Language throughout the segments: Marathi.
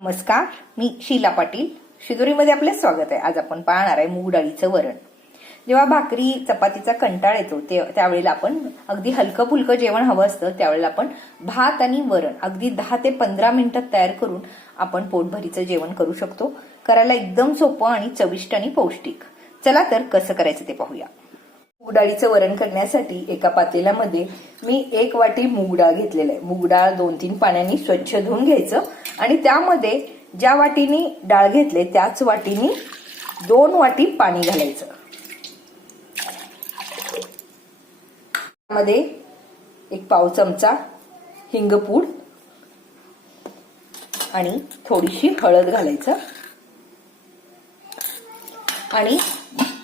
नमस्कार मी शीला पाटील. शिदोरीमध्ये आपले स्वागत आहे. आज आपण पाहणार आहे मूग डाळीचं वरण. जेव्हा भाकरी चपातीचा कंटाळ येतो ते त्यावेळेला आपण अगदी हलकं फुलकं जेवण हवं असतं. त्यावेळेला आपण भात आणि वरण अगदी दहा ते पंधरा मिनिटात तयार करून आपण पोटभरीचं जेवण करू शकतो. करायला एकदम सोपं आणि चविष्ट आणि पौष्टिक. चला तर कसं करायचं ते पाहूया. मूग डाळीचं वरण करण्यासाठी एका पातेल्यामध्ये मी एक वाटी मूग डाळ घेतलेलं आहे. मूग डाळ दोन तीन पाण्याने स्वच्छ धुवून घ्यायचं. आणि त्यामध्ये ज्या वाटीनी डाळ घेतले त्याच वाटीनी दोन वाटी पाणी घालायचं. त्यामध्ये एक पाव चमचा हिंगपूड आणि थोडीशी हळद घालायचं. आणि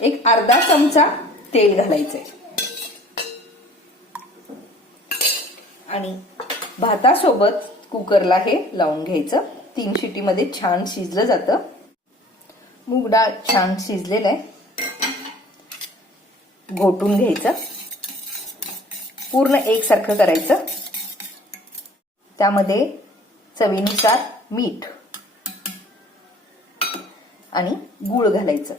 एक अर्धा चमचा तेल घालायचंय. आणि भातासोबत कुकरला हे लावून घ्यायचं. तीन शिटीमध्ये छान शिजलं जातं. मूग डाळ छान शिजलेलं आहे. घोटून घ्यायचं. पूर्ण एकसारखं करायचं. त्यामध्ये चवीनुसार मीठ आणि गूळ घालायचं.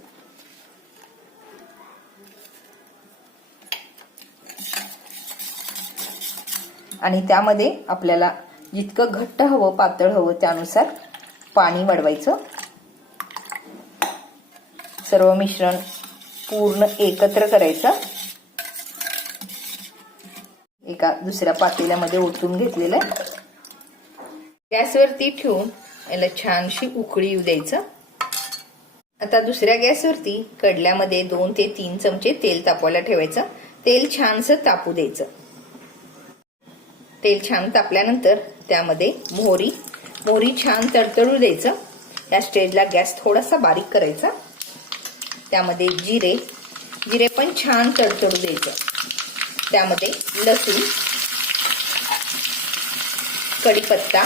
आणि त्यामध्ये आपल्याला जितकं घट्ट हवं पातळ हवं त्यानुसार पाणी वाढवायचं. सर्व मिश्रण पूर्ण एकत्र करायचं. एका दुसऱ्या पातेल्यामध्ये ओतून घेतलेलं आहे. गॅसवरती ठेवून याला छानशी उकळी येऊ द्यायचं. आता दुसऱ्या गॅसवरती कडल्यामध्ये दोन ते तीन चमचे तेल तापवायला ठेवायचं. तेल छानसं तापू द्यायचं. तेल छान तापल्यानंतर त्यामध्ये मोहरी. मोहरी छान तडतडू द्यायचं. या स्टेजला गॅस थोडासा बारीक करायचा. त्यामध्ये जिरे. जिरे पण छान तडतडू द्यायचं. त्यामध्ये लसूण. कढीपत्ता.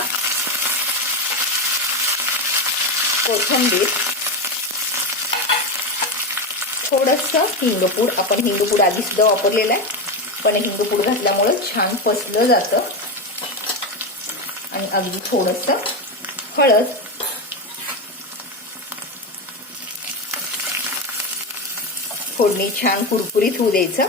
कोथिंबीर. थोडस हिंदूपूड आपण हिंदूपूड आधी सुद्धा वापरलेला आहे. पण हिंदूपूड घातल्यामुळं छान पसलं जातं. आणि अगदी थोडस हळद. फोडणी छान कुरकुरीत होऊ द्यायचं.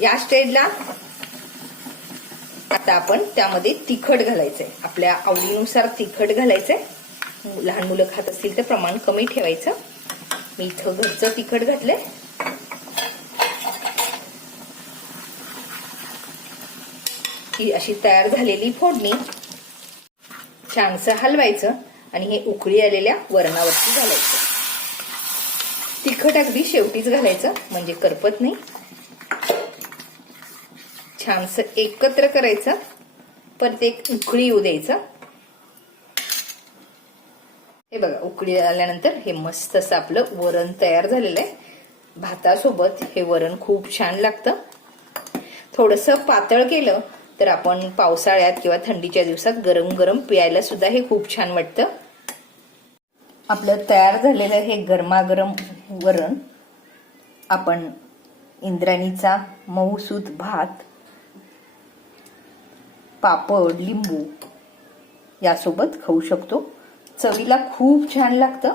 या स्टेजला आता आपण त्यामध्ये तिखट घालायचंय. आपल्या आवडीनुसार तिखट घालायचंय. लहान मुलं खात असतील तर प्रमाण कमी ठेवायचं. मी इथं घरचं तिखट घातलंय. ही अशी तयार झालेली फोडणी. छानसं हलवायचं आणि हे उकळी आलेल्या वरणावरती घालायचं. तिखट अगदी शेवटीच घालायचं म्हणजे करपत नाही. छानसं एकत्र करायचं परत एक उकळी येऊ द्यायचं. हे बघा उकळी आल्यानंतर हे मस्त असं आपलं वरण तयार झालेलं आहे. भातासोबत हे वरण खूप छान लागतं. थोडस पातळ केलं तर आपण पावसाळ्यात किंवा थंडीच्या दिवसात गरम गरम पियायला सुद्धा हे खूप छान वाटतं. आपलं तयार झालेलं हे गरमागरम वरण आपण इंद्राणीचा मऊसूत भात पापड लिंबू यासोबत खाऊ शकतो. चवीला खूप छान लागतं.